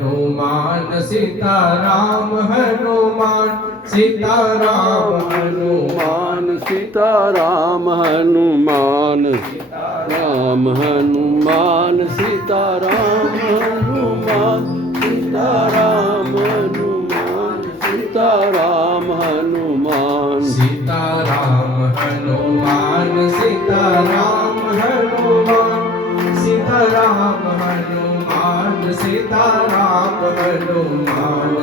हनुमान सीताराम हनुमान सीताराम हनुमान सीताराम हनुमान राम हनुमान सीताराम हनुमान सीताराम हनुमान सीताराम हनुमान सीताराम हनुमान सीताराम हनुमान सीताराम हनुमान सीताराम हनुमान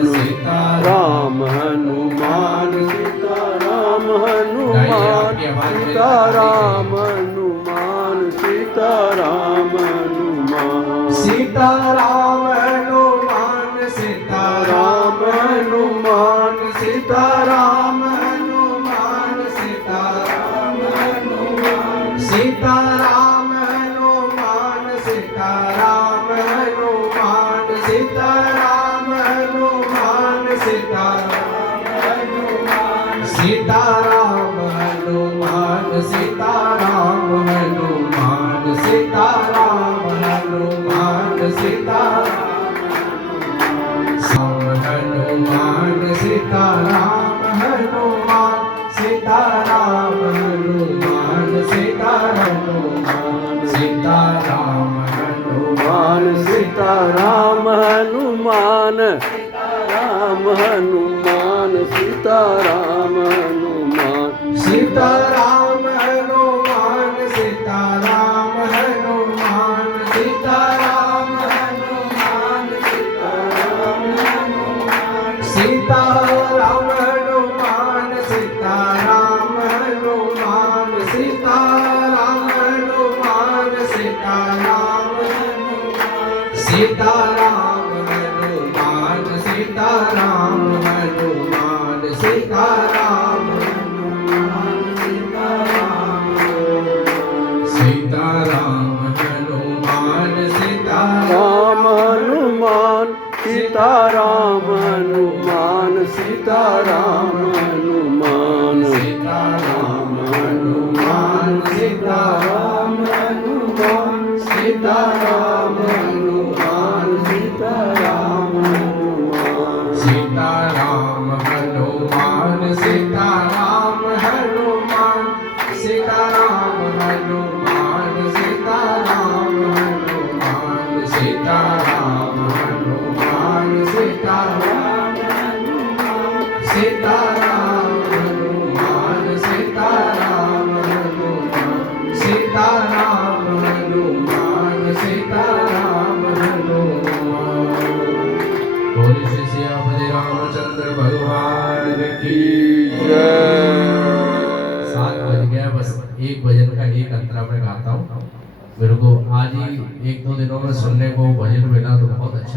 राम हनुमान सीताराम हनुमान सीताराम हनुमान सीताराम हनुमान सीताराम हनुमान सीताराम हनुमान सीताराम हनुमान सीताराम हनुमान सीताराम हनुमान सीताराम हनुमान सीताराम हनुमान सीताराम हनुमान सीताराम हनुमान सीताराम हनुमान सीताराम हनुमान हनुमान सीताराम हनुमान सीताराम हनुमान सीताराम सीताराम हनुमान सीताराम हनुमान राम हनुमान सीताराम हनुमान सीताराम हनुमान सीताराम हनुमान सीताराम हनुमान सीताराम हनुमान सीताराम हनुमान सीताराम हनुमान सीताराम सीताराम हनुमान सीताराम हनुमान सीताराम सीताराम हनुमान सीताराम हनुमान सीताराम हनुमान सीताराम हनुमान सीताराम हनुमान सीताराम हनुमान सीताराम हनुमान सीताराम हनुमान सीताराम हनुमान सीताराम हनुमान सीताराम हनुमान सीताराम हनुमान सीताराम हनुमान सीताराम सीताराम हनुमान सीताराम हनुमान सीताराम हनुमान सीताराम हनुमान। बोलो श्री सियापति रामचंद्र भगवान की जय। 7 बज गया, बस एक भजन का एक अंतरा मैं गाता हूँ। मेरे को आज ही 1-2 दिनों में सुनने को भजन मिला तो बहुत अच्छा लगा।